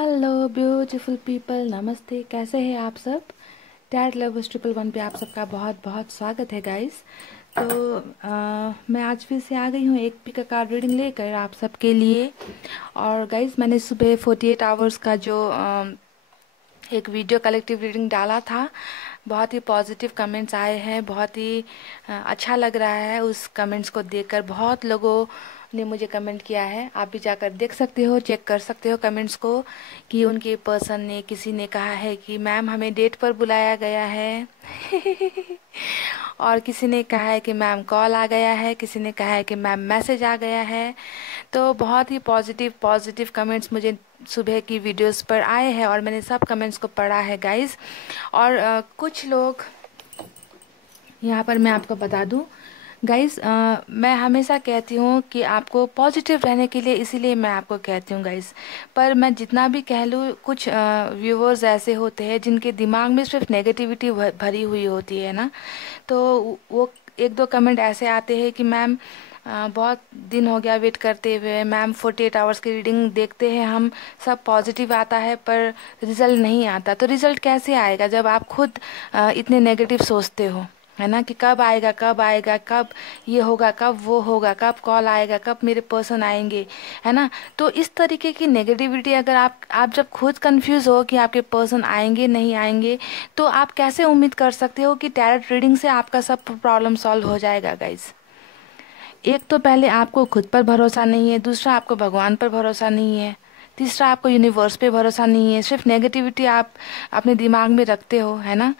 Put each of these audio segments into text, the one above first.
Hello beautiful people, नमस्ते। कैसे हैं आप सब? डैड लवर्स 111 पे आप सबका बहुत बहुत स्वागत है गाइस। तो मैं आज फिर से आ गई हूँ एक पिक कार्ड रीडिंग लेकर आप सबके लिए। और गाइस, मैंने सुबह 48 आवर्स का जो एक वीडियो कलेक्टिव रीडिंग डाला था, बहुत ही पॉजिटिव कमेंट्स आए हैं। बहुत ही अच्छा लग रहा है उस कमेंट्स को देखकर। बहुत लोगों ने मुझे कमेंट किया है, आप भी जाकर देख सकते हो, चेक कर सकते हो कमेंट्स को, कि उनके पर्सन ने, किसी ने कहा है कि मैम हमें डेट पर बुलाया गया है और किसी ने कहा है कि मैम कॉल आ गया है, किसी ने कहा है कि मैम मैसेज आ गया है। तो बहुत ही पॉजिटिव पॉजिटिव कमेंट्स मुझे सुबह की वीडियोस पर आए हैं और मैंने सब कमेंट्स को पढ़ा है गाइस। और कुछ लोग, यहाँ पर मैं आपको बता दूं गाइस, मैं हमेशा कहती हूँ कि आपको पॉजिटिव रहने के लिए, इसीलिए मैं आपको कहती हूँ गाइस। पर मैं जितना भी कह लूँ, कुछ व्यूवर्स ऐसे होते हैं जिनके दिमाग में सिर्फ नेगेटिविटी भरी हुई होती है ना। तो वो एक दो कमेंट ऐसे आते हैं कि मैम बहुत दिन हो गया वेट करते हुए, मैम 48 आवर्स की रीडिंग देखते हैं हम, सब पॉजिटिव आता है पर रिजल्ट नहीं आता। तो रिजल्ट कैसे आएगा जब आप खुद इतने नेगेटिव सोचते हो, है ना, कि कब आएगा, कब आएगा, कब ये होगा, कब वो होगा, कब कॉल आएगा, कब मेरे पर्सन आएंगे, है ना। तो इस तरीके की नेगेटिविटी अगर आप जब खुद कंफ्यूज हो कि आपके पर्सन आएंगे नहीं आएंगे, तो आप कैसे उम्मीद कर सकते हो कि टैरोट रीडिंग से आपका सब प्रॉब्लम सॉल्व हो जाएगा गाइस। एक तो पहले आपको खुद पर भरोसा नहीं है, दूसरा आपको भगवान पर भरोसा नहीं है, तीसरा आपको यूनिवर्स पे भरोसा नहीं है। सिर्फ नेगेटिविटी आप अपने दिमाग में रखते हो, है ना।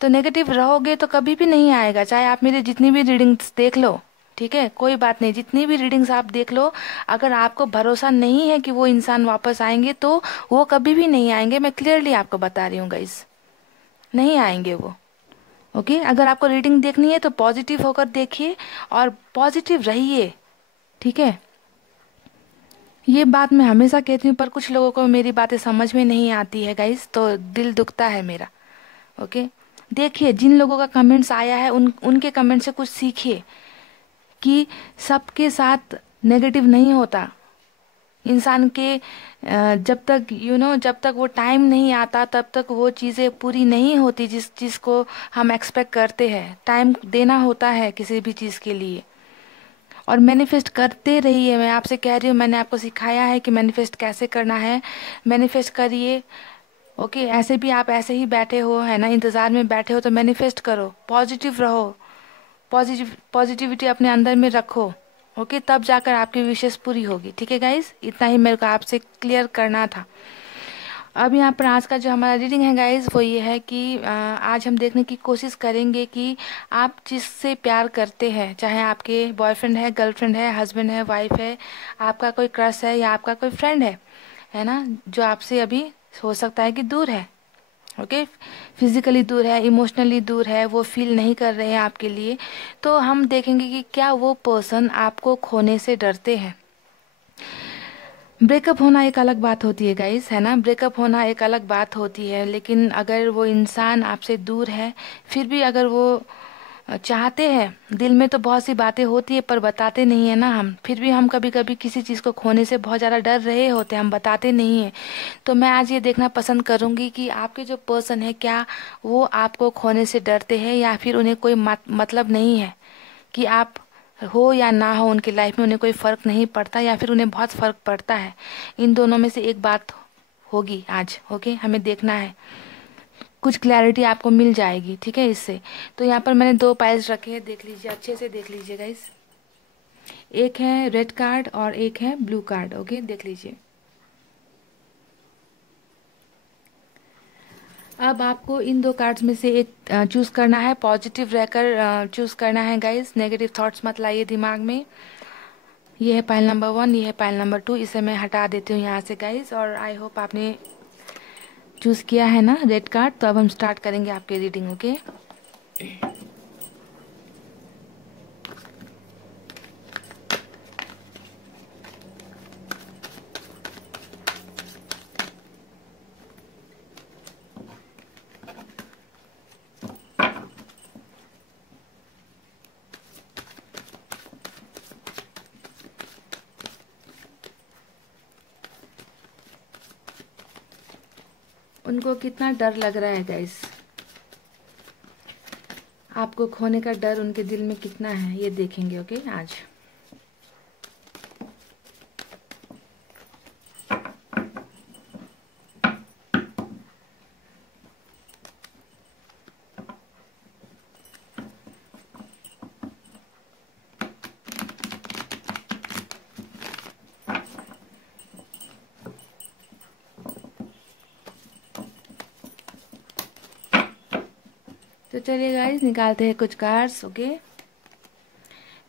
तो नेगेटिव रहोगे तो कभी भी नहीं आएगा, चाहे आप मेरी जितनी भी रीडिंग्स देख लो, ठीक है, कोई बात नहीं, जितनी भी रीडिंग्स आप देख लो, अगर आपको भरोसा नहीं है कि वो इंसान वापस आएंगे तो वो कभी भी नहीं आएंगे। मैं क्लियरली आपको बता रही हूँ गाइस, नहीं आएंगे वो। ओके, अगर आपको रीडिंग देखनी है तो पॉजिटिव होकर देखिए और पॉजिटिव रहिए, ठीक है। ये बात मैं हमेशा कहती हूँ, पर कुछ लोगों को मेरी बातें समझ में नहीं आती है गाइस, तो दिल दुखता है मेरा। ओके, देखिए जिन लोगों का कमेंट्स आया है उनके कमेंट से कुछ सीखिए कि सबके साथ नेगेटिव नहीं होता। इंसान के जब तक जब तक वो टाइम नहीं आता, तब तक वो चीज़ें पूरी नहीं होती जिस चीज़ को हम एक्सपेक्ट करते हैं। टाइम देना होता है किसी भी चीज़ के लिए, और मैनिफेस्ट करते रहिए। मैं आपसे कह रही हूँ, मैंने आपको सिखाया है कि मैनिफेस्ट कैसे करना है। मैनिफेस्ट करिए। ओके, ऐसे भी आप ऐसे ही बैठे हो, है ना, इंतजार में बैठे हो, तो मैनिफेस्ट करो, पॉजिटिव रहो, पॉजिटिविटी अपने अंदर में रखो। ओके, तब जाकर आपकी विशेष पूरी होगी। ठीक है गाइस, इतना ही मेरे को आपसे क्लियर करना था। अब यहाँ पर आज का जो हमारा रीडिंग है गाइस, वो ये है कि आज हम देखने की कोशिश करेंगे कि आप जिससे प्यार करते हैं, चाहे आपके बॉयफ्रेंड है, गर्लफ्रेंड है, हस्बैंड है, वाइफ है, आपका कोई क्रश है या आपका कोई फ्रेंड है ना, जो आपसे अभी हो सकता है कि दूर है। ओके, फिजिकली दूर है, इमोशनली दूर है, वो फील नहीं कर रहे हैं आपके लिए। तो हम देखेंगे कि क्या वो पर्सन आपको खोने से डरते हैं। ब्रेकअप होना एक अलग बात होती है गाइस, है ना, ब्रेकअप होना एक अलग बात होती है, लेकिन अगर वो इंसान आपसे दूर है, फिर भी अगर वो चाहते हैं, दिल में तो बहुत सी बातें होती है पर बताते नहीं है ना हम, फिर भी हम कभी कभी किसी चीज़ को खोने से बहुत ज़्यादा डर रहे होते हैं, हम बताते नहीं है। तो मैं आज ये देखना पसंद करूंगी कि आपके जो पर्सन है, क्या वो आपको खोने से डरते हैं या फिर उन्हें कोई मतलब नहीं है कि आप हो या ना हो उनकी लाइफ में, उन्हें कोई फर्क नहीं पड़ता या फिर उन्हें बहुत फर्क पड़ता है। इन दोनों में से एक बात होगी आज। ओके, हमें देखना है, कुछ क्लैरिटी आपको मिल जाएगी, ठीक है, इससे। तो यहाँ पर मैंने दो पाइल्स रखे हैं, देख लीजिए, अच्छे से देख लीजिए गाइस। एक है रेड कार्ड और एक है ब्लू कार्ड। ओके, देख लीजिए। अब आपको इन दो कार्ड्स में से एक चूज करना है, पॉजिटिव रहकर चूज करना है गाइस, नेगेटिव थॉट्स मत लाइए दिमाग में। ये है पाइल नंबर 1, ये है पाइल नंबर 2। इसे मैं हटा देती हूँ यहाँ से गाइस, और आई होप आपने चूज किया है ना रेड कार्ड। तो अब हम स्टार्ट करेंगे आपकी रीडिंग। ओके, उनको कितना डर लग रहा है गाइस, आपको खोने का डर उनके दिल में कितना है ये देखेंगे। ओके आज तो चलिए गाइस निकालते हैं कुछ कार्ड्स। ओके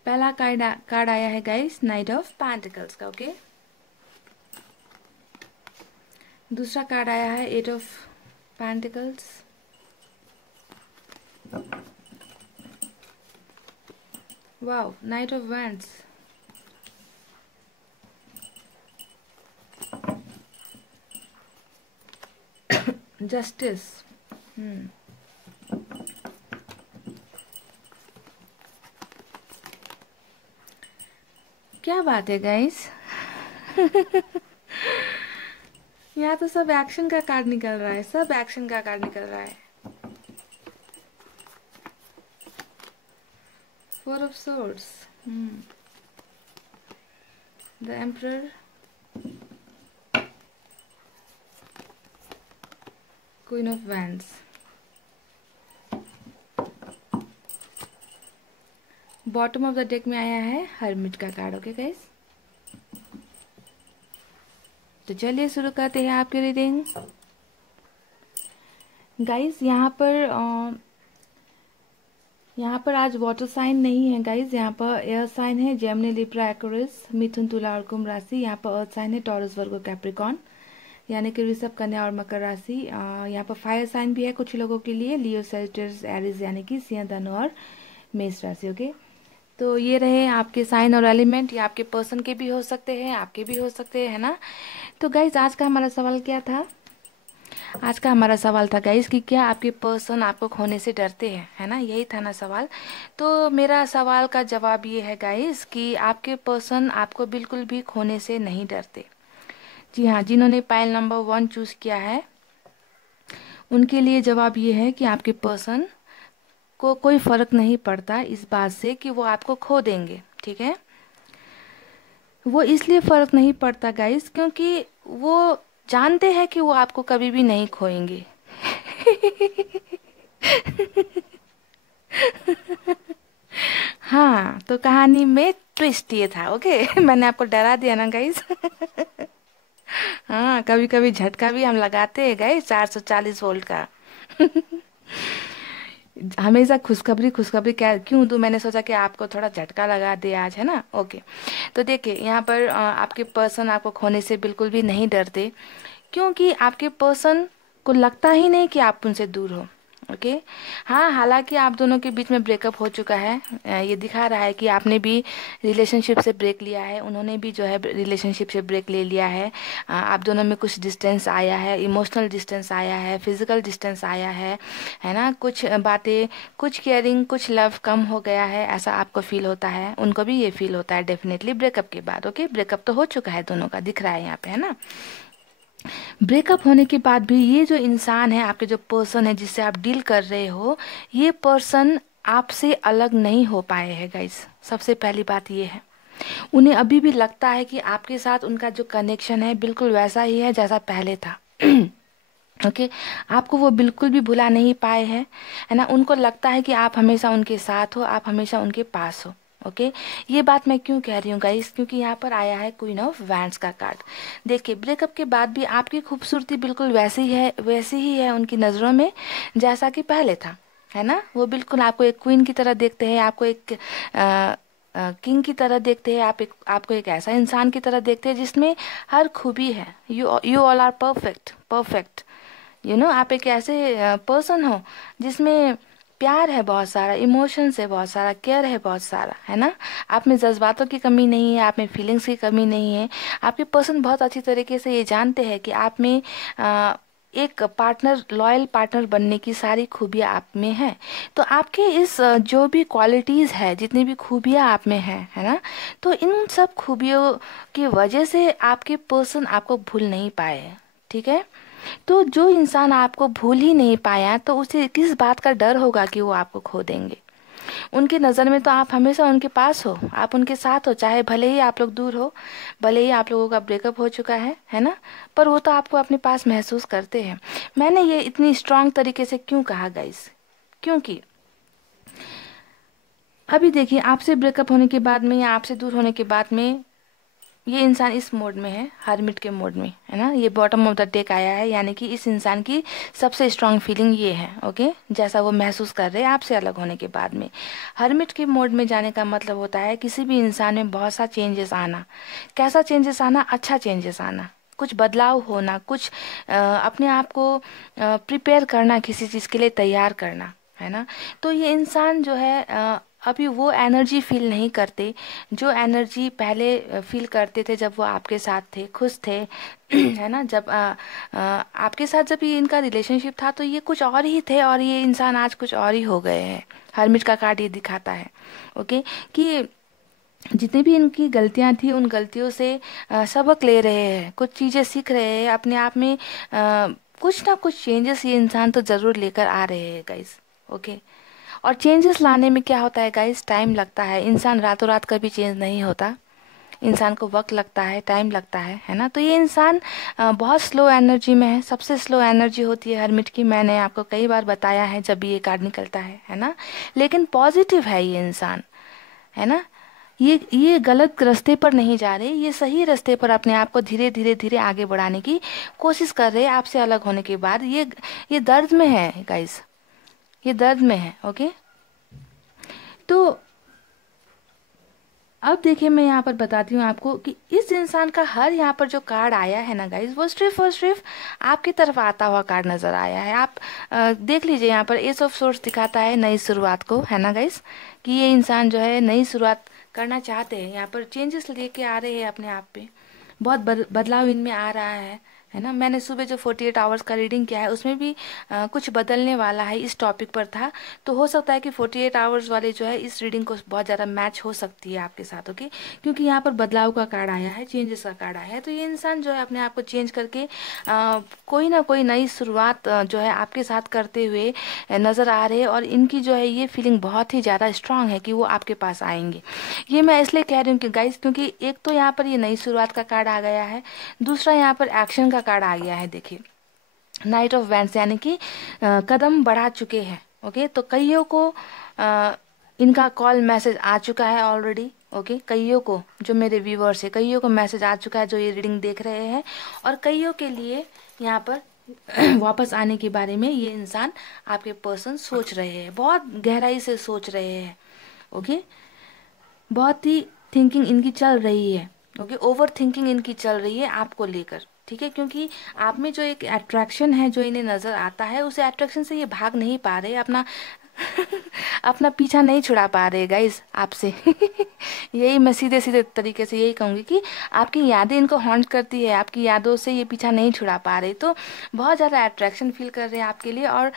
पहला कार्ड आया है गाइस नाइट ऑफ पेंटिकल्स का। ओके दूसरा कार्ड आया है eight of pentacles. Wow knight of wands. Justice. क्या बात है गाइस। यहाँ तो सब एक्शन का कार्ड निकल रहा है, सब एक्शन का कार्ड निकल रहा है। Four of swords, the emperor, queen of wands. Bottom of the deck में आया है हर्मिट का कार्ड। ओके गाइस तो चलिए शुरू करते हैं आपकी रीडिंग। गाइस यहाँ पर आज वाटर साइन नहीं है गाइस, यहाँ पर एयर साइन है जेमिनी, लिब्रा, एक्वेरियस, मिथुन, तुला और कुंभ राशि। यहाँ पर अर्थ साइन है टॉरस, वर्गो, कैप्रिकॉर्न यानी कि ऋषभ, कन्या और मकर राशि। यहाँ पर फायर साइन भी है कुछ लोगों के लिए, लियो, सैजिटेरियस, एरीज यानी कि सिंह, धनु और मेष राशि। ओके तो ये रहे आपके साइन और एलिमेंट, ये आपके पर्सन के भी हो सकते हैं, आपके भी हो सकते हैं, है ना। तो गाइज आज का हमारा सवाल क्या था? आज का हमारा सवाल था गाइज कि क्या आपके पर्सन आपको खोने से डरते हैं, है ना, यही था ना सवाल। तो मेरा सवाल का जवाब ये है गाइज कि आपके पर्सन आपको बिल्कुल भी खोने से नहीं डरते। जी हाँ, जिन्होंने पाइल नंबर 1 चूज किया है उनके लिए जवाब ये है कि आपके पर्सन को कोई फर्क नहीं पड़ता इस बात से कि वो आपको खो देंगे। ठीक है, वो इसलिए फर्क नहीं पड़ता गाइस क्योंकि वो जानते हैं कि वो आपको कभी भी नहीं खोएंगे। हाँ तो कहानी में ट्विस्ट ये था। ओके मैंने आपको डरा दिया ना गाइस। हाँ कभी कभी झटका भी हम लगाते हैं गाइस 440 वोल्ट का। हमेशा खुशखबरी खुशखबरी क्या क्यों दूं, मैंने सोचा कि आपको थोड़ा झटका लगा दे आज, है ना। ओके तो देखिए यहाँ पर आपके पर्सन आपको खोने से बिल्कुल भी नहीं डरते क्योंकि आपके पर्सन को लगता ही नहीं कि आप उनसे दूर हो। ओके हाँ, हालांकि आप दोनों के बीच में ब्रेकअप हो चुका है, ये दिखा रहा है कि आपने भी रिलेशनशिप से ब्रेक लिया है, उन्होंने भी जो है रिलेशनशिप से ब्रेक ले लिया है। आप दोनों में कुछ डिस्टेंस आया है, इमोशनल डिस्टेंस आया है, फिजिकल डिस्टेंस आया है ना। कुछ बातें, कुछ केयरिंग, कुछ लव कम हो गया है, ऐसा आपको फील होता है, उनको भी ये फील होता है डेफिनेटली ब्रेकअप के बाद। ओके ब्रेकअप तो हो चुका है दोनों का, दिख रहा है यहाँ पे, है ना। ब्रेकअप होने के बाद भी ये जो इंसान है, आपके जो पर्सन है जिससे आप डील कर रहे हो, ये पर्सन आपसे अलग नहीं हो पाए हैं गाइस। सबसे पहली बात ये है, उन्हें अभी भी लगता है कि आपके साथ उनका जो कनेक्शन है बिल्कुल वैसा ही है जैसा पहले था। ओके आपको वो बिल्कुल भी भुला नहीं पाए हैं, है ना। उनको लगता है कि आप हमेशा उनके साथ हो, आप हमेशा उनके पास हो। ओके ये बात मैं क्यों कह रही हूँ गाइस, क्योंकि यहाँ पर आया है क्वीन ऑफ वैंड्स का कार्ड। देखिए ब्रेकअप के बाद भी आपकी खूबसूरती बिल्कुल वैसी ही है उनकी नज़रों में जैसा कि पहले था, है ना। वो बिल्कुल आपको एक क्वीन की तरह देखते हैं, आपको एक किंग की तरह देखते हैं, आपको एक ऐसा इंसान की तरह देखते हैं जिसमें हर खूबी है। You all are perfect you know. आप एक ऐसे पर्सन हो जिसमें प्यार है बहुत सारा, इमोशंस है बहुत सारा, केयर है बहुत सारा, है ना। आप में जज्बातों की कमी नहीं है, आप में फीलिंग्स की कमी नहीं है। आपके पर्सन बहुत अच्छी तरीके से ये जानते हैं कि आप में एक पार्टनर, लॉयल पार्टनर बनने की सारी खूबियाँ आप में है। तो आपके इस जो भी क्वालिटीज़ है, जितनी भी खूबियाँ आप में है ना, तो इन सब खूबियों की वजह से आपके पर्सन आपको भूल नहीं पाए हैं। ठीक है, तो जो इंसान आपको भूल ही नहीं पाया तो उसे किस बात का डर होगा कि वो आपको खो देंगे। उनकी नज़र में तो आप हमेशा उनके पास हो, आप उनके साथ हो, चाहे भले ही आप लोग दूर हो, भले ही आप लोगों का ब्रेकअप हो चुका है ना, पर वो तो आपको अपने पास महसूस करते हैं। मैंने ये इतनी स्ट्रांग तरीके से क्यों कहा गाइस, क्योंकि अभी देखिए, आपसे ब्रेकअप होने के बाद में या आपसे दूर होने के बाद में ये इंसान इस मोड में है, हरमिट के मोड में है ना, ये बॉटम ऑफ द डेक आया है, यानी कि इस इंसान की सबसे स्ट्रांग फीलिंग ये है। ओके, जैसा वो महसूस कर रहे हैं आपसे अलग होने के बाद में। हरमिट के मोड में जाने का मतलब होता है किसी भी इंसान में बहुत सा चेंजेस आना। कैसा चेंजेस आना? अच्छा चेंजेस आना, कुछ बदलाव होना, कुछ अपने आप को प्रिपेयर करना, किसी चीज़ के लिए तैयार करना, है ना। तो ये इंसान जो है अभी वो एनर्जी फील नहीं करते जो एनर्जी पहले फील करते थे जब वो आपके साथ थे, खुश थे है ना। जब आपके साथ जब ये इनका रिलेशनशिप था तो ये कुछ और ही थे और ये इंसान आज कुछ और ही हो गए हैं। हरमिट का कार्ड ये दिखाता है ओके, कि जितनी भी इनकी गलतियां थी उन गलतियों से सबक ले रहे हैं, कुछ चीज़ें सीख रहे हैं अपने आप में, कुछ ना कुछ चेंजेस ये इंसान तो ज़रूर लेकर आ रहे हैं गाइस। ओके, और चेंजेस लाने में क्या होता है गाइस, टाइम लगता है। इंसान रातों रात कभी चेंज नहीं होता, इंसान को वक्त लगता है, टाइम लगता है ना। तो ये इंसान बहुत स्लो एनर्जी में है, सबसे स्लो एनर्जी होती है हरमिट की, मैंने आपको कई बार बताया है जब भी ये कार्ड निकलता है ना। लेकिन पॉजिटिव है ये इंसान, है ना। ये गलत रास्ते पर नहीं जा रहे, ये सही रास्ते पर अपने आप को धीरे धीरे धीरे आगे बढ़ाने की कोशिश कर रहे हैं आपसे अलग होने के बाद। ये दर्द में है गाइस, ये दर्द में है। ओके, तो अब देखिए मैं यहाँ पर बताती हूँ आपको कि इस इंसान का हर यहाँ पर जो कार्ड आया है ना गाइज, वो सिर्फ और सिर्फ आपकी तरफ आता हुआ कार्ड नजर आया है। आप देख लीजिए, यहाँ पर एस ऑफ सोर्स दिखाता है नई शुरुआत को, है ना गाइज, कि ये इंसान जो है नई शुरुआत करना चाहते हैं, यहाँ पर चेंजेस लेके आ रहे हैं अपने आप पे, बहुत बदलाव इनमें आ रहा है ना। मैंने सुबह जो 48 आवर्स का रीडिंग किया है उसमें भी कुछ बदलने वाला है इस टॉपिक पर था, तो हो सकता है कि 48 आवर्स वाले जो है इस रीडिंग को बहुत ज़्यादा मैच हो सकती है आपके साथ। ओके, क्योंकि यहाँ पर बदलाव का कार्ड आया है, चेंजेस का कार्ड आया है, तो ये इंसान जो है अपने आप को चेंज करके कोई ना कोई नई शुरुआत जो है आपके साथ करते हुए नज़र आ रहे हैं, और इनकी जो है ये फीलिंग बहुत ही ज़्यादा स्ट्रांग है कि वो आपके पास आएंगे। ये मैं इसलिए कह रही हूँ कि गाइस, क्योंकि एक तो यहाँ पर ये नई शुरुआत का कार्ड आ गया है, दूसरा यहाँ पर एक्शन का कार्ड आ गया है। देखिए, नाइट ऑफ वैंड्स, यानी कि कदम बढ़ा चुके हैं। ओके, तो कईयों को इनका कॉल मैसेज आ चुका है ऑलरेडी। ओके, कईयों को, जो मेरे व्यूवर्स है, कईयों को मैसेज आ चुका है जो ये रीडिंग देख रहे हैं, और कईयों के लिए यहाँ पर वापस आने के बारे में ये इंसान, आपके पर्सन सोच रहे हैं, बहुत गहराई से सोच रहे हैं। ओके, बहुत ही थिंकिंग इनकी चल रही है। ओके, ओवर थिंकिंग इनकी चल रही है आपको लेकर, ठीक है, क्योंकि आप में जो एक अट्रैक्शन है जो इन्हें नजर आता है, उस अट्रैक्शन से ये भाग नहीं पा रहे, अपना अपना पीछा नहीं छुड़ा पा रहे गाइस आपसे। यही मैं सीधे सीधे तरीके से यही कहूँगी कि आपकी यादें इनको हॉन्ट करती है, आपकी यादों से ये पीछा नहीं छुड़ा पा रहे, तो बहुत ज़्यादा अट्रैक्शन फील कर रहे हैं आपके लिए, और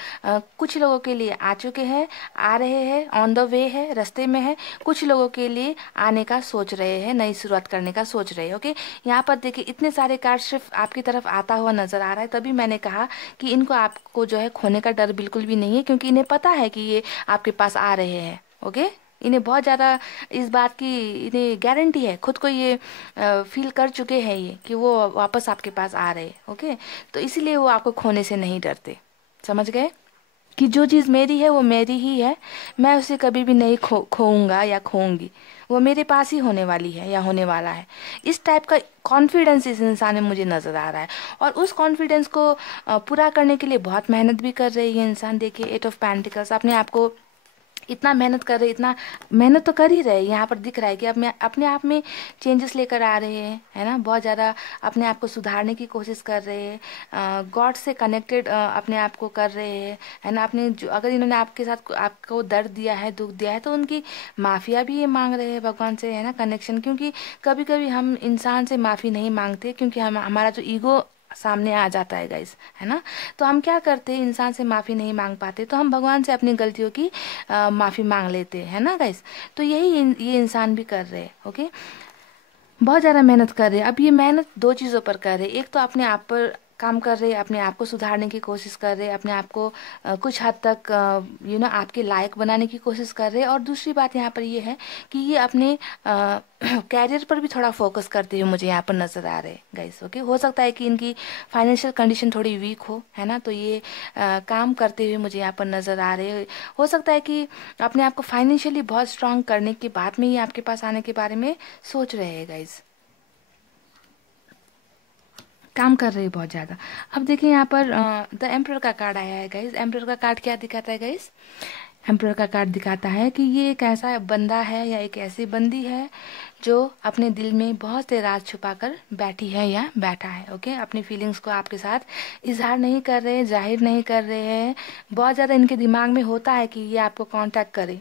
कुछ लोगों के लिए आ चुके हैं, आ रहे हैं, ऑन द वे है, रास्ते में है, कुछ लोगों के लिए आने का सोच रहे हैं, नई शुरुआत करने का सोच रहे हैं। ओके, यहाँ पर देखिए इतने सारे कार्ड सिर्फ आपकी तरफ आता हुआ नजर आ रहा है, तभी मैंने कहा कि इनको आपको जो है खोने का डर बिल्कुल भी नहीं है, क्योंकि इन्हें पता है कि ये आपके पास आ रहे हैं। ओके, इन्हें बहुत ज़्यादा इस बात की इन्हें गारंटी है, खुद को ये फील कर चुके हैं ये कि वो वापस आपके पास आ रहे हैं। ओके, तो इसीलिए वो आपको खोने से नहीं डरते, समझ गए, कि जो चीज़ मेरी है वो मेरी ही है, मैं उसे कभी भी नहीं खोऊंगा या खोऊंगी, वो मेरे पास ही होने वाली है या होने वाला है। इस टाइप का कॉन्फिडेंस इस इंसान में मुझे नज़र आ रहा है, और उस कॉन्फिडेंस को पूरा करने के लिए बहुत मेहनत भी कर रही है इंसान। देखिए, 8 ऑफ पेंटिकल्स, अपने आप को इतना मेहनत कर रहे, इतना मेहनत तो कर ही रहे, यहाँ पर दिख रहा है कि अपने आप में चेंजेस लेकर आ रहे हैं, है ना, बहुत ज़्यादा अपने आप को सुधारने की कोशिश कर रहे हैं, गॉड से कनेक्टेड अपने आप को कर रहे हैं, है ना। अपने जो, अगर इन्होंने आपके साथ आपको दर्द दिया है, दुख दिया है, तो उनकी माफ़िया भी ये मांग रहे हैं भगवान से, है ना, कनेक्शन। क्योंकि कभी कभी हम इंसान से माफ़ी नहीं मांगते, क्योंकि हमारा जो ईगो सामने आ जाता है गाइस, है ना। तो हम क्या करते हैं, इंसान से माफ़ी नहीं मांग पाते, तो हम भगवान से अपनी गलतियों की माफ़ी मांग लेते हैं, है ना गाइस। तो यही ये इंसान भी कर रहे हैं। ओके, बहुत ज़्यादा मेहनत कर रहे हैं। अब ये मेहनत दो चीज़ों पर कर रहे हैं, एक तो अपने आप पर काम कर रहे, अपने आप को सुधारने की कोशिश कर रहे, अपने आप को कुछ हद तक आपके लायक बनाने की कोशिश कर रहे। और दूसरी बात यहाँ पर ये है कि ये अपने कैरियर पर भी थोड़ा फोकस करते हुए मुझे यहाँ पर नज़र आ रहे गाइस। ओके, हो सकता है कि इनकी फाइनेंशियल कंडीशन थोड़ी वीक हो, है ना, तो ये काम करते हुए मुझे यहाँ पर नज़र आ रहे। हो सकता है कि अपने आप को फाइनेंशियली बहुत स्ट्रांग करने के बाद में ये आपके पास आने के बारे में सोच रहे हैं गाइस, काम कर रही है बहुत ज़्यादा। अब देखिए यहाँ पर द एम्परर का कार्ड आया है गाइस। एम्परर का कार्ड क्या दिखाता है गाइस? एम्परर का कार्ड दिखाता है कि ये एक ऐसा बंदा है या एक ऐसी बंदी है जो अपने दिल में बहुत से राज छुपाकर बैठी है या बैठा है। ओके, अपनी फीलिंग्स को आपके साथ इजहार नहीं कर रहे, जाहिर नहीं कर रहे हैं। बहुत ज़्यादा इनके दिमाग में होता है कि ये आपको कांटेक्ट करे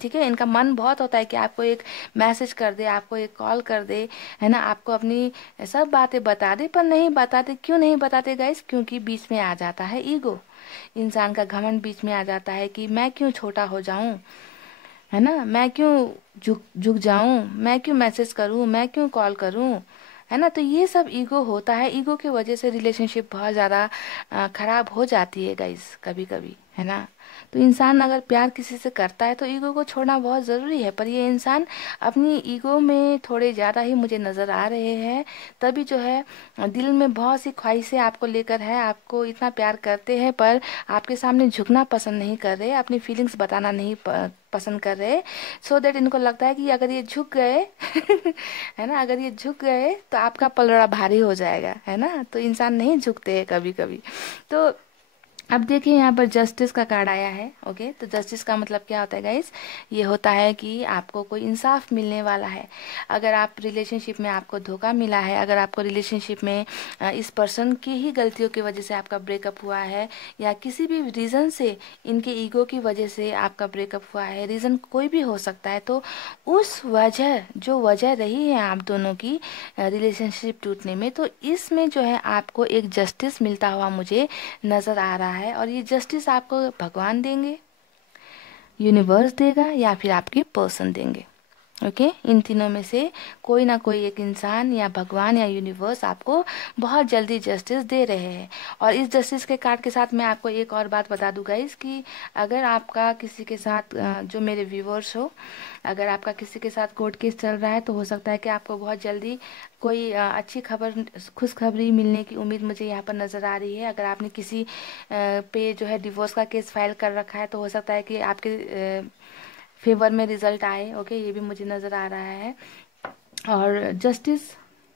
ठीक है, इनका मन बहुत होता है कि आपको एक मैसेज कर दे, आपको एक कॉल कर दे, है ना, आपको अपनी सब बातें बता दे, पर नहीं बताते। क्यों नहीं बताते गाइस? क्योंकि बीच में आ जाता है ईगो, इंसान का घमंड बीच में आ जाता है कि मैं क्यों छोटा हो जाऊं, है ना, मैं क्यों झुक झुक जाऊं, मैं क्यों मैसेज करूं, मैं क्यों कॉल करूं, है ना। तो ये सब ईगो होता है। ईगो की वजह से रिलेशनशिप बहुत ज़्यादा खराब हो जाती है गाइस कभी कभी, है ना। तो इंसान अगर प्यार किसी से करता है तो ईगो को छोड़ना बहुत ज़रूरी है, पर ये इंसान अपनी ईगो में थोड़े ज़्यादा ही मुझे नज़र आ रहे हैं। तभी जो है दिल में बहुत सी ख्वाहिशें आपको लेकर है, आपको इतना प्यार करते हैं, पर आपके सामने झुकना पसंद नहीं कर रहे, अपनी फीलिंग्स बताना नहीं पसंद कर रहे। सो दैट इनको लगता है कि अगर ये झुक गए है ना, अगर ये झुक गए तो आपका पलड़ा भारी हो जाएगा, है ना। तो इंसान नहीं झुकते हैं कभी कभी। तो अब देखिए यहाँ पर जस्टिस का कार्ड आया है। ओके, तो जस्टिस का मतलब क्या होता है गाइस? ये होता है कि आपको कोई इंसाफ मिलने वाला है। अगर आप रिलेशनशिप में आपको धोखा मिला है, अगर आपको रिलेशनशिप में इस पर्सन की ही गलतियों की वजह से आपका ब्रेकअप हुआ है, या किसी भी रीज़न से इनके ईगो की वजह से आपका ब्रेकअप हुआ है, रीज़न कोई भी हो सकता है, तो उस वजह जो वजह रही है आप दोनों की रिलेशनशिप टूटने में, तो इसमें जो है आपको एक जस्टिस मिलता हुआ मुझे नज़र आ रहा है। और ये जस्टिस आपको भगवान देंगे, यूनिवर्स देगा, या फिर आपके पर्सन देंगे। ओके, इन तीनों में से कोई ना कोई एक इंसान या भगवान या यूनिवर्स आपको बहुत जल्दी जस्टिस दे रहे हैं। और इस जस्टिस के कार्ड के साथ मैं आपको एक और बात बता दूं गाइस कि अगर आपका किसी के साथ जो मेरे व्यूवर्स हो, अगर आपका किसी के साथ कोर्ट केस चल रहा है, तो हो सकता है कि आपको बहुत जल्दी कोई अच्छी खबर, खुशखबरी मिलने की उम्मीद मुझे यहाँ पर नज़र आ रही है। अगर आपने किसी पे जो है डिवोर्स का केस फाइल कर रखा है, तो हो सकता है कि आपके फेवर में रिजल्ट आए। ओके, ये भी मुझे नज़र आ रहा है। और जस्टिस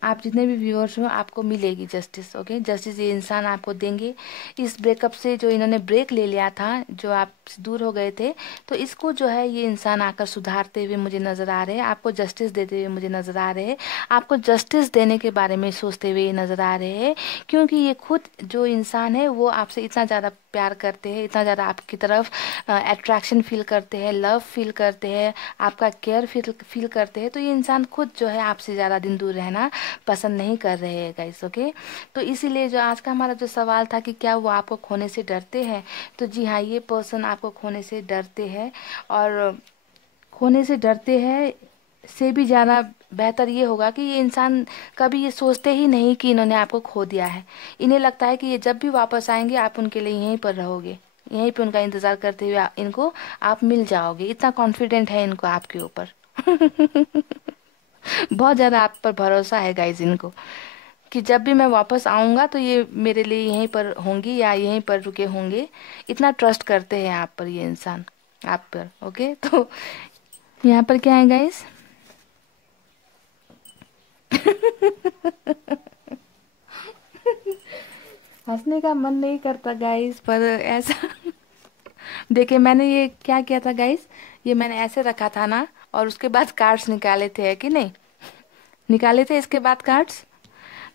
आप जितने भी व्यूअर्स हो आपको मिलेगी जस्टिस। ओके, जस्टिस ये इंसान आपको देंगे। इस ब्रेकअप से जो इन्होंने ब्रेक ले लिया था, जो आप दूर हो गए थे, तो इसको जो है ये इंसान आकर सुधारते हुए मुझे नज़र आ रहे हैं, आपको जस्टिस देते हुए मुझे नज़र आ रहे हैं, आपको जस्टिस देने के बारे में सोचते हुए नज़र आ रहे हैं। क्योंकि ये खुद जो इंसान है वो आपसे इतना ज़्यादा प्यार करते हैं, इतना ज़्यादा आपकी तरफ अट्रैक्शन फील करते हैं, लव फील करते हैं, आपका केयर फील करते हैं। तो ये इंसान खुद जो है आपसे ज़्यादा दिन दूर रहना पसंद नहीं कर रहे हैं गाइस। ओके, तो इसीलिए जो आज का हमारा जो सवाल था कि क्या वो आपको खोने से डरते हैं, तो जी हाँ, ये पर्सन आपको खोने से डरते हैं। और खोने से डरते हैं से भी ज़्यादा बेहतर ये होगा कि ये इंसान कभी ये सोचते ही नहीं कि इन्होंने आपको खो दिया है। इन्हें लगता है कि ये जब भी वापस आएंगे आप उनके लिए यहीं पर रहोगे, यहीं पे उनका इंतज़ार करते हुए इनको आप मिल जाओगे। इतना कॉन्फिडेंट है इनको आपके ऊपर बहुत ज़्यादा आप पर भरोसा है गाइज इनको, कि जब भी मैं वापस आऊँगा तो ये मेरे लिए यहीं पर होंगी या यहीं पर रुके होंगे। इतना ट्रस्ट करते हैं आप पर ये इंसान, आप पर। ओके, तो यहाँ पर क्या है गाइज हंसने का मन नहीं करता गाइस, पर ऐसा देखिए मैंने ये क्या किया था गाइस, ये मैंने ऐसे रखा था ना, और उसके बाद कार्ड्स निकाले थे, है कि नहीं? निकाले थे इसके बाद कार्ड्स।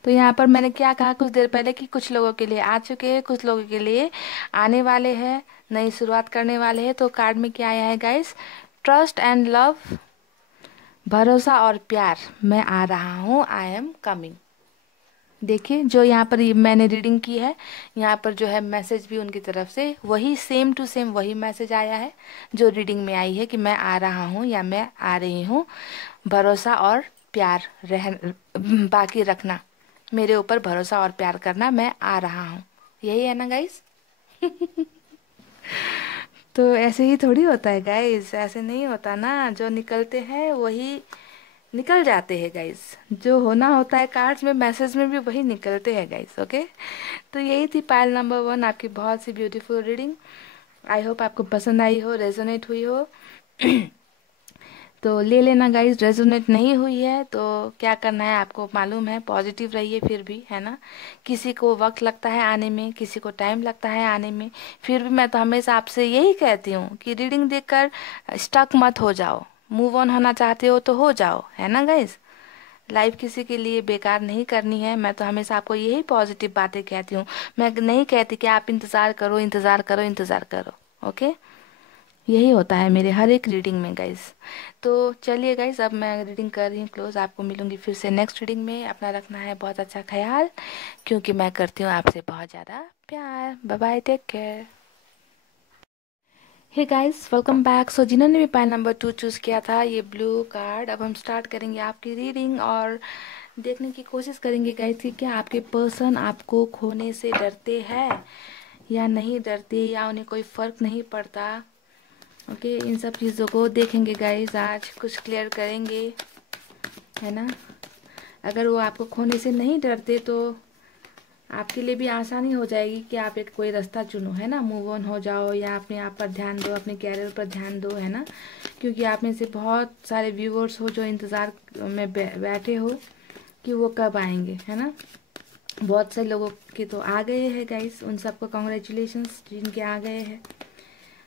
तो यहाँ पर मैंने क्या कहा कुछ देर पहले कि कुछ लोगों के लिए आ चुके हैं, कुछ लोगों के लिए आने वाले हैं, नई शुरुआत करने वाले हैं। तो कार्ड में क्या आया है गाइस? ट्रस्ट एंड लव, भरोसा और प्यार, मैं आ रहा हूँ, आई एम कमिंग। देखिए जो यहाँ पर मैंने रीडिंग की है, यहाँ पर जो है मैसेज भी उनकी तरफ से वही सेम टू सेम वही मैसेज आया है जो रीडिंग में आई है, कि मैं आ रहा हूँ या मैं आ रही हूँ, भरोसा और प्यार बाकी रखना। मेरे ऊपर भरोसा और प्यार करना, मैं आ रहा हूँ। यही है ना गाइस? तो ऐसे ही थोड़ी होता है गाइस, ऐसे नहीं होता ना। जो निकलते हैं वही निकल जाते हैं गाइस। जो होना होता है कार्ड्स में, मैसेज में भी वही निकलते हैं गाइस। ओके, तो यही थी पायल नंबर 1, आपकी बहुत सी ब्यूटीफुल रीडिंग। आई होप आपको पसंद आई हो, रेजोनेट हुई हो। तो ले लेना गाइस। रेजोनेट नहीं हुई है तो क्या करना है आपको मालूम है, पॉजिटिव रहिए फिर भी, है ना। किसी को वक्त लगता है आने में, किसी को टाइम लगता है आने में। फिर भी मैं तो हमेशा आपसे यही कहती हूँ कि रीडिंग देखकर स्टक मत हो जाओ। मूव ऑन होना चाहते हो तो हो जाओ, है ना गाइस। लाइफ किसी के लिए बेकार नहीं करनी है। मैं तो हमेशा आपको यही पॉजिटिव बातें कहती हूँ। मैं नहीं कहती कि आप इंतजार करो, इंतजार करो, इंतजार करो। ओके, यही होता है मेरे हर एक रीडिंग में गाइस। तो चलिए गाइस, अब मैं रीडिंग कर रही हूँ क्लोज। आपको मिलूंगी फिर से नेक्स्ट रीडिंग में। अपना रखना है बहुत अच्छा ख्याल, क्योंकि मैं करती हूँ आपसे बहुत ज़्यादा प्यार। Bye bye, take care. Hey guys, welcome back. So जिन्होंने भी पाइल नंबर 2 चूज़ किया था, ये ब्लू कार्ड, अब हम स्टार्ट करेंगे आपकी रीडिंग और देखने की कोशिश करेंगे गाइस कि क्या आपके पर्सन आपको खोने से डरते हैं या नहीं डरते, या उन्हें कोई फ़र्क नहीं पड़ता। ओके, इन सब चीज़ों को देखेंगे गाइस, आज कुछ क्लियर करेंगे, है ना। अगर वो आपको खोने से नहीं डरते तो आपके लिए भी आसानी हो जाएगी कि आप एक कोई रास्ता चुनो, है ना। मूव ऑन हो जाओ या अपने आप पर ध्यान दो, अपने कैरियर पर ध्यान दो, है ना। क्योंकि आप में से बहुत सारे व्यूअर्स हो जो इंतज़ार में बैठे हो कि वो कब आएंगे, है ना। बहुत से लोगों के तो आ गए हैं गाइस, उन सबको कॉन्ग्रेचुलेशंस जिनके आ गए हैं।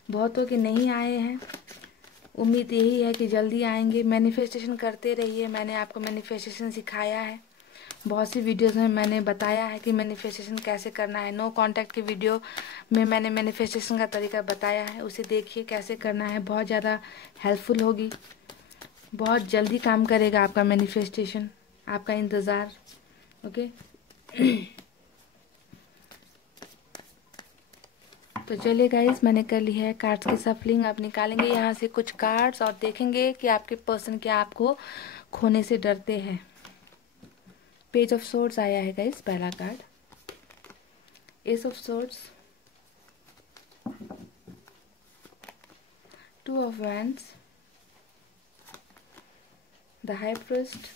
बहुतों के नहीं आए हैं। उम्मीद यही है कि जल्दी आएंगे। मैनिफेस्टेशन करते रहिए, मैंने आपको मैनिफेस्टेशन सिखाया है। बहुत सी वीडियोस में मैंने बताया है कि मैनिफेस्टेशन कैसे करना है। नो कांटेक्ट की वीडियो में मैंने मैनिफेस्टेशन का तरीका बताया है, उसे देखिए कैसे करना है। बहुत ज़्यादा हेल्पफुल होगी, बहुत जल्दी काम करेगा आपका मैनिफेस्टेशन, आपका इंतज़ार। ओके, तो चलिए गाइस, मैंने कर ली है कार्ड्स की सफलिंग। आप निकालेंगे यहाँ से कुछ कार्ड्स और देखेंगे कि आपके पर्सन क्या आपको खोने से डरते हैं। पेज ऑफ सोर्ड्स आया है गाइस पहला card, S of swords, two of wands, the high priest,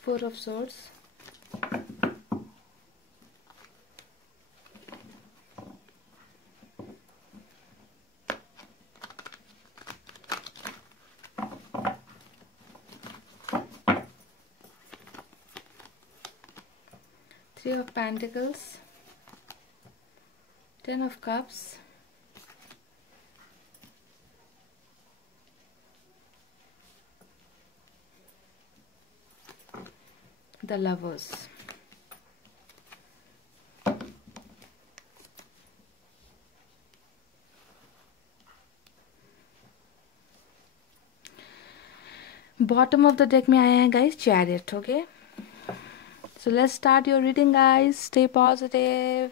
four of swords, three of pentacles, ten of cups, the lovers. Bottom of the deck में आया है guys chariot. Okay, so let's start your reading guys, stay positive.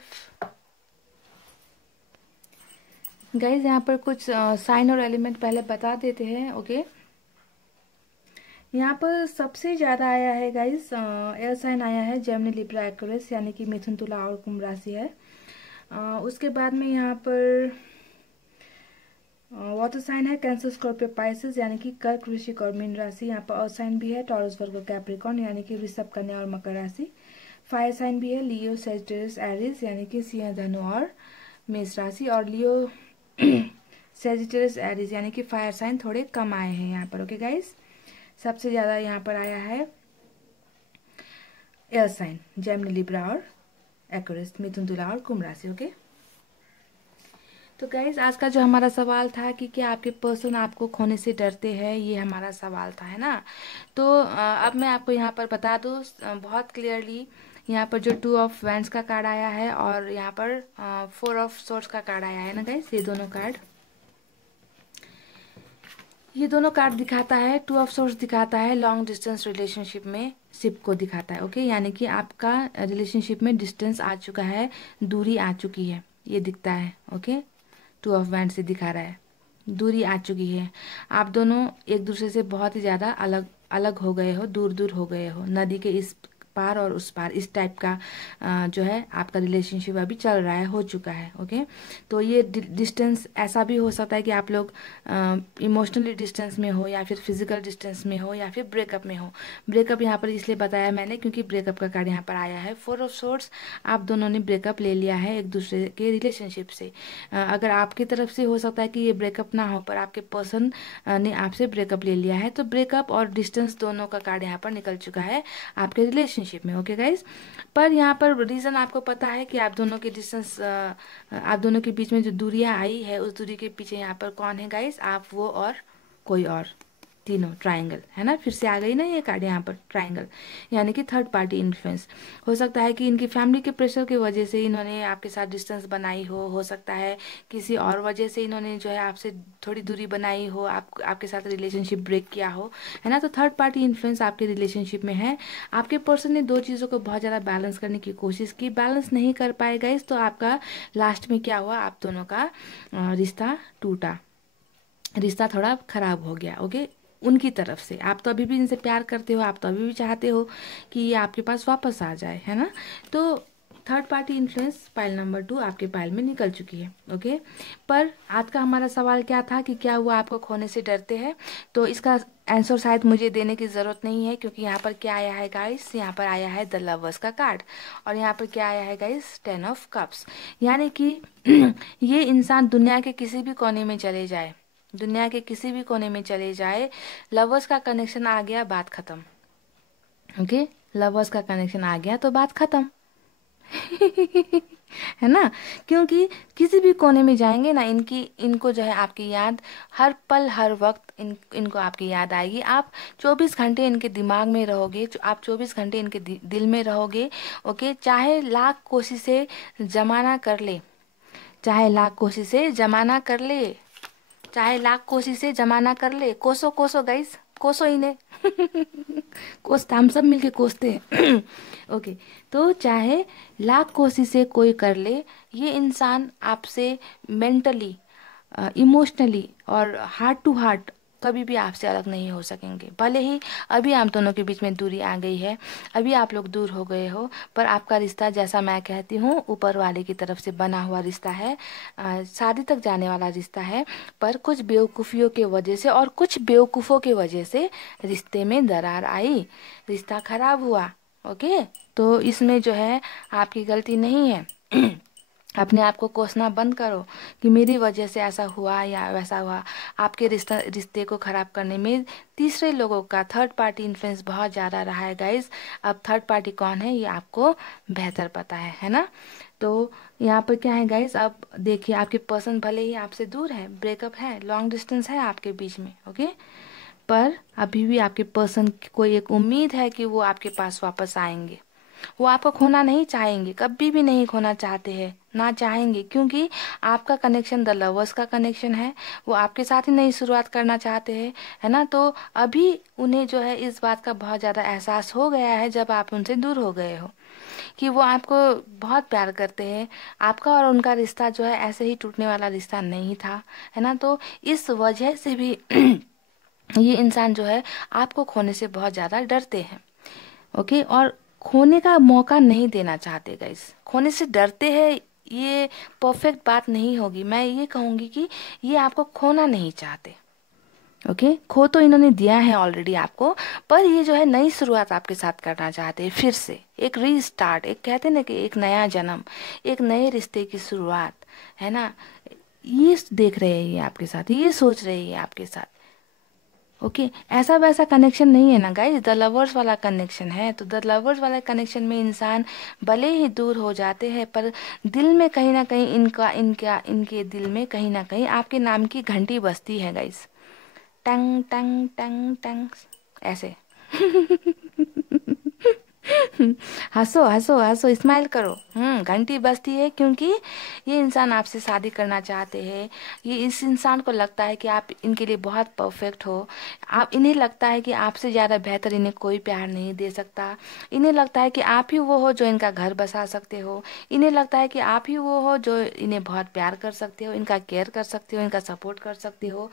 Guys यहाँ पर कुछ sign और element पहले बता देते हैं। ओके, यहाँ पर सबसे ज़्यादा आया है गाइज एयर साइन आया है, जेमिनी, लिब्रा, एक्वेरियस, यानी कि मिथुन, तुला और कुंभ राशि है। उसके बाद में यहाँ पर वाटर साइन है, कैंसर, स्कॉर्पियो, पाइसेस, यानी कि कर्क, वृश्चिक और मीन राशि। यहाँ पर अर्थ साइन भी है, टॉरस, वर्गो, कैप्रिकॉर्न, यानी कि वृषभ, कन्या और मकर राशि। फायर साइन भी है, लियो, सेजिटेरियस, एरीज, यानी कि सिंह, धनु और मेष राशि। और लियो, सेजिटेरियस, एरीज, यानी कि फायर साइन थोड़े कम आए हैं यहाँ पर। ओके गाइस, सबसे ज्यादा यहाँ पर आया है एयर साइन, जेमिनी, लिब्रा और एक्वेरियस, मिथुन, तुला और कुंभ राशि। ओके, तो गाइज आज का जो हमारा सवाल था कि क्या आपके पर्सन आपको खोने से डरते हैं, ये हमारा सवाल था, है ना। तो अब मैं आपको यहाँ पर बता दूँ बहुत क्लियरली। यहाँ पर जो टू ऑफ वैंड्स का कार्ड आया है और यहाँ पर फोर ऑफ सोर्ड्स का कार्ड आया है ना गाइज, ये दोनों कार्ड दिखाता है, टू ऑफ सोर्स दिखाता है लॉन्ग डिस्टेंस रिलेशनशिप में शिप को दिखाता है। ओके, यानी कि आपका रिलेशनशिप में डिस्टेंस आ चुका है, दूरी आ चुकी है, ये दिखता है। ओके, टू ऑफ वैंड से दिखा रहा है। दूरी आ चुकी है। आप दोनों एक दूसरे से बहुत ही ज़्यादा अलग अलग हो गए हो, दूर दूर हो गए हो, नदी के इस पार और उस पार, इस टाइप का जो है आपका रिलेशनशिप अभी चल रहा है, हो चुका है। ओके, तो ये डिस्टेंस ऐसा भी हो सकता है कि आप लोग इमोशनली डिस्टेंस में हो, या फिर फिजिकल डिस्टेंस में हो, या फिर ब्रेकअप में हो। ब्रेकअप यहाँ पर इसलिए बताया मैंने क्योंकि ब्रेकअप का कार्ड यहाँ पर आया है, 4 ऑफ सोर्ड्स। आप दोनों ने ब्रेकअप ले लिया है एक दूसरे के रिलेशनशिप से। अगर आपकी तरफ से हो सकता है कि ये ब्रेकअप ना हो, पर आपके पर्सन ने आपसे ब्रेकअप ले लिया है, तो ब्रेकअप और डिस्टेंस दोनों का कार्ड यहाँ पर निकल चुका है आपके रिलेशनशिप में। ओके गाइज, पर यहाँ पर रीज़न आपको पता है कि आप दोनों के डिस्टेंस, आप दोनों के बीच में जो दूरियां आई है, उस दूरी के पीछे यहाँ पर कौन है गाइज? आप, वो और कोई और, तीनों ट्रायंगल है ना। फिर से आ गई ना ये कार्ड यहाँ पर, ट्रायंगल, यानी कि थर्ड पार्टी इन्फ्लुएंस। हो सकता है कि इनकी फैमिली के प्रेशर की वजह से इन्होंने आपके साथ डिस्टेंस बनाई हो सकता है किसी और वजह से इन्होंने जो है आपसे थोड़ी दूरी बनाई हो, आपके साथ रिलेशनशिप ब्रेक किया हो, है ना। तो थर्ड पार्टी इन्फ्लुएंस आपके रिलेशनशिप में है। आपके पर्सन ने दो चीज़ों को बहुत ज़्यादा बैलेंस करने की कोशिश की, बैलेंस नहीं कर पाए गाइस, तो आपका लास्ट में क्या हुआ, आप दोनों का रिश्ता टूटा, रिश्ता थोड़ा खराब हो गया। ओके, उनकी तरफ से। आप तो अभी भी इनसे प्यार करते हो, आप तो अभी भी चाहते हो कि ये आपके पास वापस आ जाए, है ना। तो third party influence pile number 2 आपके पाइल में निकल चुकी है। ओके, पर आज का हमारा सवाल क्या था कि क्या वो आपको खोने से डरते हैं? तो इसका आंसर शायद मुझे देने की ज़रूरत नहीं है, क्योंकि यहाँ पर क्या आया है गाइस, यहाँ पर आया है द लवर्स का कार्ड, और यहाँ पर क्या आया है गाइस, 10 ऑफ कप्स। यानी कि ये इंसान दुनिया के किसी भी कोने में चले जाए, दुनिया के किसी भी कोने में चले जाए, लवर्स का कनेक्शन आ गया, बात खत्म। ओके, लवर्स का कनेक्शन आ गया तो बात खत्म। है ना, क्योंकि किसी भी कोने में जाएंगे ना, इनको जो है आपकी याद हर पल हर वक्त इनको आपकी याद आएगी। आप 24 घंटे इनके दिमाग में रहोगे, आप 24 घंटे इनके दिल में रहोगे। ओके, चाहे लाख कोशिशें जमाना कर ले, चाहे लाख कोशिशें जमाना कर ले, चाहे लाख कोशिशें जमाना कर ले, कोसो कोसो गाइस, कोसो इन्हें। कोसते हम सब मिलके कोसते हैं। ओके, तो चाहे लाख कोशिशें कोई कर ले, ये इंसान आपसे मेंटली, इमोशनली और हार्ट टू हार्ट कभी भी आपसे अलग नहीं हो सकेंगे। भले ही अभी आप दोनों के बीच में दूरी आ गई है, अभी आप लोग दूर हो गए हो, पर आपका रिश्ता, जैसा मैं कहती हूँ, ऊपर वाले की तरफ से बना हुआ रिश्ता है, शादी तक जाने वाला रिश्ता है। पर कुछ बेवकूफ़ियों की वजह से और कुछ बेवकूफ़ों की वजह से रिश्ते में दरार आई, रिश्ता खराब हुआ। ओके, तो इसमें जो है आपकी गलती नहीं है। अपने आप को कोसना बंद करो कि मेरी वजह से ऐसा हुआ या वैसा हुआ। आपके रिश्ते को खराब करने में तीसरे लोगों का, थर्ड पार्टी इन्फ्लुएंस बहुत ज़्यादा रहा है गाइज। अब थर्ड पार्टी कौन है ये आपको बेहतर पता है ना। तो यहाँ पर क्या है गाइज, अब देखिए, आपके पर्सन भले ही आपसे दूर है, ब्रेकअप है, लॉन्ग डिस्टेंस है आपके बीच में। ओके, पर अभी भी आपके पर्सन को एक उम्मीद है कि वो आपके पास वापस आएंगे। वो आपको खोना नहीं चाहेंगे, कभी भी नहीं खोना चाहते हैं, ना चाहेंगे, क्योंकि आपका कनेक्शन द लवर्स का कनेक्शन है। वो आपके साथ ही नई शुरुआत करना चाहते हैं, है ना। तो अभी उन्हें जो है इस बात का बहुत ज़्यादा एहसास हो गया है, जब आप उनसे दूर हो गए हो, कि वो आपको बहुत प्यार करते हैं। आपका और उनका रिश्ता जो है ऐसे ही टूटने वाला रिश्ता नहीं था, है ना। तो इस वजह से भी ये इंसान जो है आपको खोने से बहुत ज़्यादा डरते हैं। ओके, और खोने का मौका नहीं देना चाहते गाइस, खोने से डरते हैं, ये परफेक्ट बात नहीं होगी। मैं ये कहूँगी कि ये आपको खोना नहीं चाहते। ओके, खो तो इन्होंने दिया है ऑलरेडी आपको, पर ये जो है नई शुरुआत आपके साथ करना चाहते हैं, फिर से एक रीस्टार्ट, एक कहते हैं ना कि एक नया जन्म, एक नए रिश्ते की शुरुआत, है ना। ये देख रहे हैं ये आपके साथ, ये सोच रहे हैं आपके साथ। ओके, ऐसा वैसा कनेक्शन नहीं है ना गाइस, द लवर्स वाला कनेक्शन है। तो द लवर्स वाला कनेक्शन में इंसान भले ही दूर हो जाते हैं, पर दिल में कहीं ना कहीं इनके दिल में कहीं ना कहीं आपके नाम की घंटी बजती है गाइस, टंग टंग टंग टंग, ऐसे। हंसो हंसो हंसो, स्माइल करो। घंटी बजती है, क्योंकि ये इंसान आपसे शादी करना चाहते हैं। ये इस इंसान को लगता है कि आप इनके लिए बहुत परफेक्ट हो। आप इन्हें लगता है कि आपसे ज़्यादा बेहतर इन्हें कोई प्यार नहीं दे सकता। इन्हें लगता है कि आप ही वो हो जो इनका घर बसा सकते हो। इन्हें लगता है कि आप ही वो हो जो इन्हें बहुत प्यार कर सकते हो, इनका केयर कर सकते हो, इनका सपोर्ट कर सकते हो।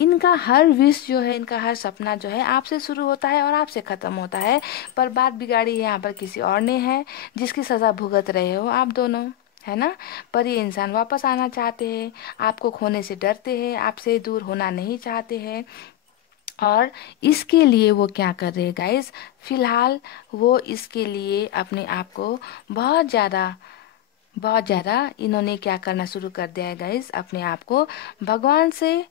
इनका हर विश जो है, इनका हर सपना जो है आपसे शुरू होता है और आपसे ख़त्म होता है। पर बात बिगाड़ी यहाँ पर किसी और ने है, जिसकी सज़ा भुगत रहे हो आप दोनों, है ना। पर ये इंसान वापस आना चाहते हैं, आपको खोने से डरते हैं, आपसे दूर होना नहीं चाहते हैं। और इसके लिए वो क्या कर रहे हैं गाइस, फिलहाल वो इसके लिए अपने आप को बहुत ज़्यादा इन्होंने क्या करना शुरू कर दिया है गाइस, अपने आप को भगवान से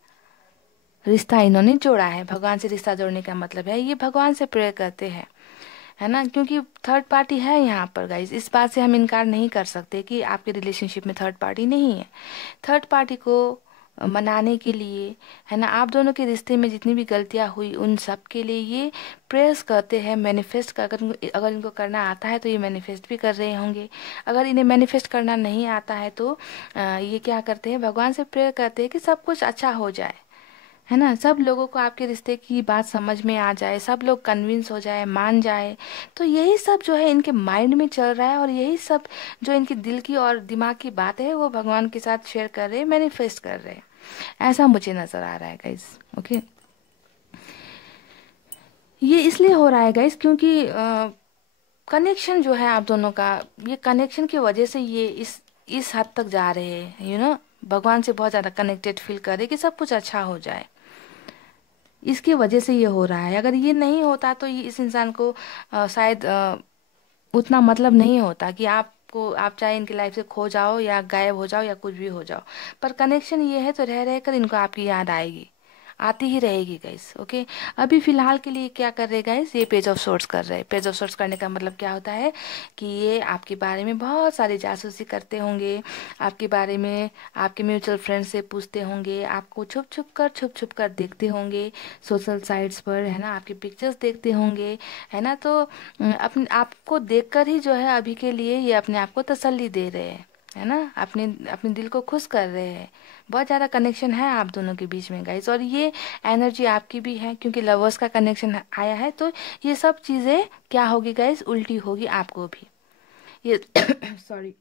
रिश्ता इन्होंने जोड़ा है। भगवान से रिश्ता जोड़ने का मतलब है ये भगवान से प्रेयर करते हैं, है ना। क्योंकि थर्ड पार्टी है यहाँ पर गाइज, इस बात से हम इनकार नहीं कर सकते कि आपके रिलेशनशिप में थर्ड पार्टी नहीं है। थर्ड पार्टी को मनाने के लिए, है ना, आप दोनों के रिश्ते में जितनी भी गलतियाँ हुई उन सब के लिए ये प्रेयर्स करते हैं, मैनिफेस्ट कर, अगर इनको करना आता है तो ये मैनिफेस्ट भी कर रहे होंगे। अगर इन्हें मैनिफेस्ट करना नहीं आता है तो ये क्या करते हैं, भगवान से प्रेयर करते हैं कि सब कुछ अच्छा हो जाए, है ना। सब लोगों को आपके रिश्ते की बात समझ में आ जाए, सब लोग कन्विंस हो जाए, मान जाए। तो यही सब जो है इनके माइंड में चल रहा है, और यही सब जो इनके दिल की और दिमाग की बात है वो भगवान के साथ शेयर कर रहे हैं, मैनिफेस्ट कर रहे हैं। ऐसा मुझे नजर आ रहा है गाइस। ओके, ये इसलिए हो रहा है गाइस क्योंकि कनेक्शन जो है आप दोनों का, ये कनेक्शन की वजह से ये इस हद तक जा रहे हैं, भगवान से बहुत ज़्यादा कनेक्टेड फील कर रहे कि सब कुछ अच्छा हो जाए। इसकी वजह से ये हो रहा है। अगर ये नहीं होता तो ये इस इंसान को शायद उतना मतलब नहीं होता कि आप चाहे इनकी लाइफ से खो जाओ या गायब हो जाओ या कुछ भी हो जाओ। पर कनेक्शन ये है तो रह रह कर इनको आपकी याद आएगी, आती ही रहेगी गाइस। ओके, अभी फिलहाल के लिए क्या कर रहे गाइस, ये पेज ऑफ सोर्ट्स कर रहे हैं। पेज ऑफ सोर्ट्स करने का मतलब क्या होता है कि ये आपके बारे में बहुत सारी जासूसी करते होंगे, आपके बारे में आपके म्यूचुअल फ्रेंड से पूछते होंगे, आपको छुप छुप कर देखते होंगे सोशल साइट्स पर, है ना, आपकी पिक्चर्स देखते होंगे, है ना। तो अपने आपको देखकर ही जो है अभी के लिए ये अपने आप को तसल्ली दे रहे हैं, है ना, अपने अपने दिल को खुश कर रहे हैं। बहुत ज़्यादा कनेक्शन है आप दोनों के बीच में गाइस, और ये एनर्जी आपकी भी है क्योंकि लवर्स का कनेक्शन आया है। तो ये सब चीज़ें क्या होगी गाइस, उल्टी होगी आपको भी ये सॉरी,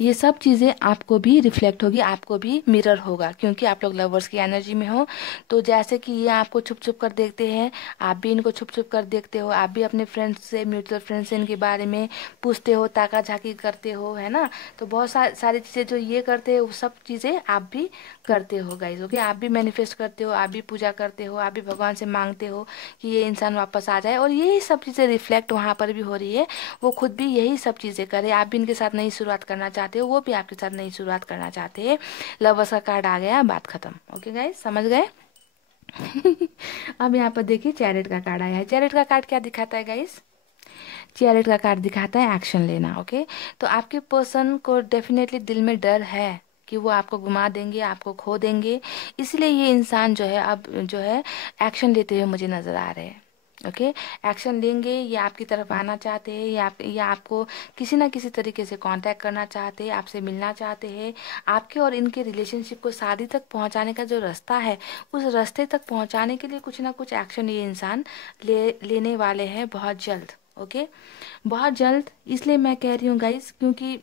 ये सब चीज़ें आपको भी रिफ्लेक्ट होगी, आपको भी मिरर होगा, क्योंकि आप लोग लवर्स की एनर्जी में हो। तो जैसे कि ये आपको छुप छुप कर देखते हैं, आप भी इनको छुप छुप कर देखते हो, आप भी अपने फ्रेंड्स से, म्यूचुअल फ्रेंड्स से इनके बारे में पूछते हो, ताका झाकी करते हो, है ना। तो बहुत सारी चीज़ें जो ये करते हैं वो सब चीज़ें आप भी करते हो गाइज। ओके, आप भी मैनिफेस्ट करते हो, आप भी पूजा करते हो, आप भी भगवान से मांगते हो कि ये इंसान वापस आ जाए, और यही सब चीज़ें रिफ्लेक्ट वहाँ पर भी हो रही है। वो खुद भी यही सब चीज़ें करे, आप भी इनके साथ नई शुरुआत करना चाहते हो, वो भी आपके साथ नई शुरुआत करना चाहते हैं। लवर्स का कार्ड आ गया, बात खत्म। ओके गाइस, समझ गए। अब यहाँ पर देखिए चैरिट का कार्ड आया है। चैरिट का कार्ड क्या दिखाता है गाइस, चैरिट का कार्ड दिखाता है एक्शन लेना। ओके, तो आपके पर्सन को डेफिनेटली दिल में डर है कि वो आपको गुमा देंगे, आपको खो देंगे, इसलिए ये इंसान जो है अब जो है एक्शन लेते हुए मुझे नजर आ रहे हैं। ओके, एक्शन लेंगे, ये आपकी तरफ आना चाहते हैं, या आपको किसी ना किसी तरीके से कांटेक्ट करना चाहते हैं, आपसे मिलना चाहते हैं। आपके और इनके रिलेशनशिप को शादी तक पहुंचाने का जो रास्ता है, उस रास्ते तक पहुंचाने के लिए कुछ ना कुछ एक्शन ये इंसान लेने वाले हैं बहुत जल्द। ओके, बहुत जल्द, इसलिए मैं कह रही हूँ गाइस, क्योंकि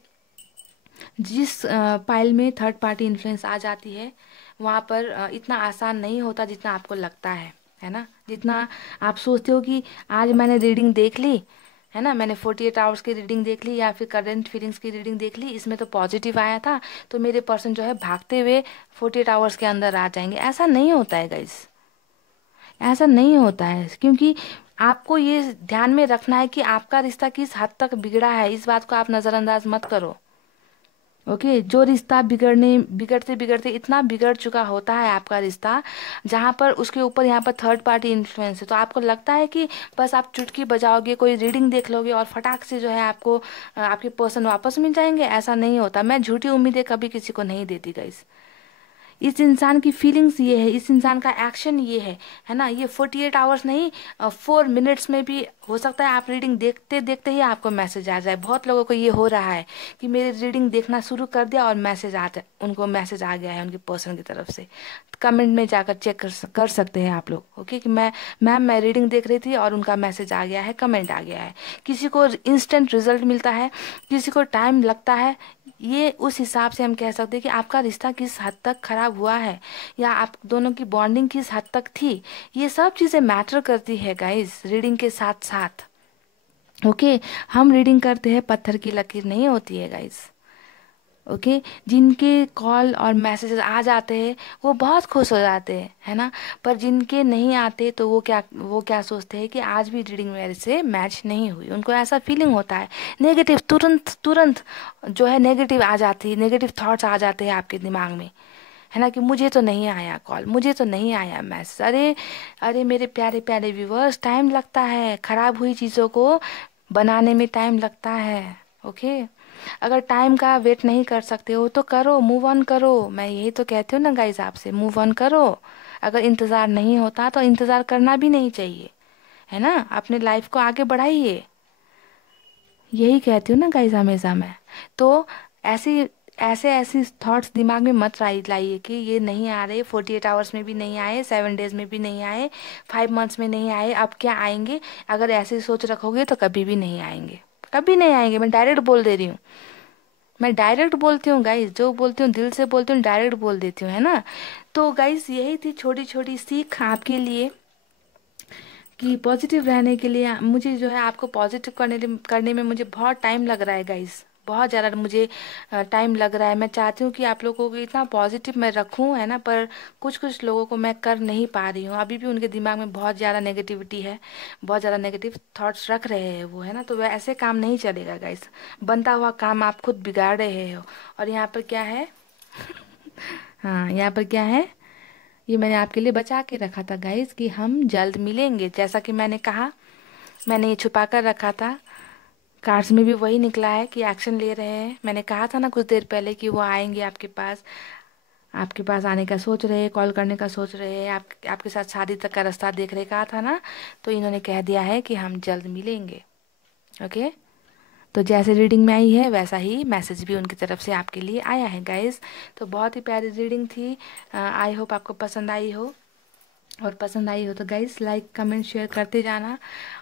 जिस पाइल में थर्ड पार्टी इन्फ्लुएंस आ जाती है वहाँ पर इतना आसान नहीं होता जितना आपको लगता है ना। जितना आप सोचते हो कि आज मैंने रीडिंग देख ली, है ना, मैंने 48 आवर्स की रीडिंग देख ली या फिर करंट फीलिंग्स की रीडिंग देख ली, इसमें तो पॉजिटिव आया था, तो मेरे पर्सन जो है भागते हुए 48 आवर्स के अंदर आ जाएंगे। ऐसा नहीं होता है गाइस, ऐसा नहीं होता है, क्योंकि आपको ये ध्यान में रखना है कि आपका रिश्ता किस हद तक बिगड़ा है, इस बात को आप नज़रअंदाज मत करो। ओके, जो रिश्ता बिगड़ते बिगड़ते इतना बिगड़ चुका होता है आपका रिश्ता, जहाँ पर उसके ऊपर यहाँ पर थर्ड पार्टी इन्फ्लुएंस है, तो आपको लगता है कि बस आप चुटकी बजाओगे, कोई रीडिंग देख लोगे और फटाक से जो है आपको आपके पर्सन वापस मिल जाएंगे। ऐसा नहीं होता। मैं झूठी उम्मीदें कभी किसी को नहीं देती गाइस। इस इंसान की फीलिंग्स ये है, इस इंसान का एक्शन ये है ना। ये 48 आवर्स नहीं, 4 मिनट्स में भी हो सकता है आप रीडिंग देखते देखते ही आपको मैसेज आ जाए। बहुत लोगों को ये हो रहा है कि मेरी रीडिंग देखना शुरू कर दिया और मैसेज आ जाए, उनको मैसेज आ गया है उनकी पर्सन की तरफ से। कमेंट में जाकर चेक कर सकते हैं आप लोग, ओके, कि मैं रीडिंग देख रही थी और उनका मैसेज आ गया है, कमेंट आ गया है। किसी को इंस्टेंट रिजल्ट मिलता है, किसी को टाइम लगता है। ये उस हिसाब से हम कह सकते हैं कि आपका रिश्ता किस हद तक खराब हुआ है या आप दोनों की बॉन्डिंग किस हद तक थी। ये सब चीजें मैटर करती है गाइस रीडिंग के साथ साथ, ओके। हम रीडिंग करते हैं, पत्थर की लकीर नहीं होती है गाइस, ओके। जिनके कॉल और मैसेजेस आ जाते हैं वो बहुत खुश हो जाते हैं, है ना। पर जिनके नहीं आते तो वो क्या सोचते हैं कि आज भी रीडिंग मेरे से मैच नहीं हुई। उनको ऐसा फीलिंग होता है, नेगेटिव तुरंत तुरंत जो है नेगेटिव आ जाती है, नेगेटिव थॉट्स आ जाते हैं आपके दिमाग में, है ना, कि मुझे तो नहीं आया कॉल, मुझे तो नहीं आया मैसेज। अरे अरे मेरे प्यारे प्यारे व्यूवर्स, टाइम लगता है, खराब हुई चीज़ों को बनाने में टाइम लगता है, ओके। अगर टाइम का वेट नहीं कर सकते हो तो करो, मूव ऑन करो। मैं यही तो कहती हूँ ना गाइज आपसे, मूव ऑन करो। अगर इंतज़ार नहीं होता तो इंतज़ार करना भी नहीं चाहिए, है ना। अपने लाइफ को आगे बढ़ाइए, यही कहती हूँ ना गाइज हमेशा मैं। तो ऐसी ऐसे ऐसी थॉट्स दिमाग में मत लाइए कि ये नहीं आ रहे, 48 आवर्स में भी नहीं आए, 7 डेज में भी नहीं आए, 5 मंथ्स में नहीं आए, अब क्या आएंगे। अगर ऐसी सोच रखोगे तो कभी भी नहीं आएंगे, कभी नहीं आएंगे। मैं डायरेक्ट बोल दे रही हूँ, मैं डायरेक्ट बोलती हूँ गाइस, जो बोलती हूँ दिल से बोलती हूँ, डायरेक्ट बोल देती हूँ, है ना। तो गाइस यही थी छोटी छोटी सीख आपके लिए कि पॉजिटिव रहने के लिए। मुझे जो है आपको पॉजिटिव करने में मुझे बहुत टाइम लग रहा है गाइस, बहुत ज़्यादा मुझे टाइम लग रहा है। मैं चाहती हूँ कि आप लोगों को इतना पॉजिटिव मैं रखूँ, है ना, पर कुछ कुछ लोगों को मैं कर नहीं पा रही हूँ। अभी भी उनके दिमाग में बहुत ज़्यादा नेगेटिविटी है, बहुत ज़्यादा नेगेटिव थॉट्स रख रहे हैं वो, है ना। तो वह ऐसे काम नहीं चलेगा गाइस, बनता हुआ काम आप खुद बिगाड़ रहे हो। और यहाँ पर क्या है हाँ, यहाँ पर क्या है, ये मैंने आपके लिए बचा के रखा था गाइस कि हम जल्द मिलेंगे। जैसा कि मैंने कहा, मैंने ये छुपा कर रखा था। कार्ड्स में भी वही निकला है कि एक्शन ले रहे हैं। मैंने कहा था ना कुछ देर पहले कि वो आएंगे आपके पास आने का सोच रहे हैं, कॉल करने का सोच रहे हैं, आपके साथ शादी तक का रास्ता देख रहे, कहा था ना। तो इन्होंने कह दिया है कि हम जल्द मिलेंगे, ओके। तो जैसे रीडिंग में आई है वैसा ही मैसेज भी उनकी तरफ से आपके लिए आया है गाइस। तो बहुत ही प्यारी रीडिंग थी, आई होप आपको पसंद आई हो। और पसंद आई हो तो गाइस लाइक कमेंट शेयर करते जाना।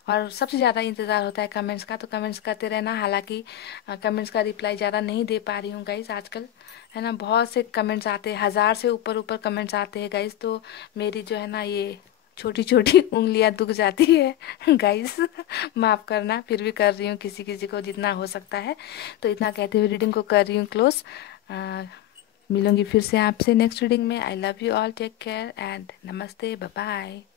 और सबसे ज़्यादा इंतज़ार होता है कमेंट्स का, तो कमेंट्स करते रहना। हालांकि कमेंट्स का रिप्लाई ज़्यादा नहीं दे पा रही हूँ गाइस आजकल, है ना। बहुत से कमेंट्स आते हैं, 1000 से ऊपर ऊपर कमेंट्स आते हैं गाइस। तो मेरी जो है ना ये छोटी छोटी उंगलियां दुख जाती है गाइस, माफ़ करना, फिर भी कर रही हूँ किसी किसी को जितना हो सकता है। तो इतना कहते हुए रीडिंग को कर रही हूँ क्लोज। मिलूंगी फिर से आपसे नेक्स्ट रीडिंग में। I love you all, take care and नमस्ते, बाय बाय।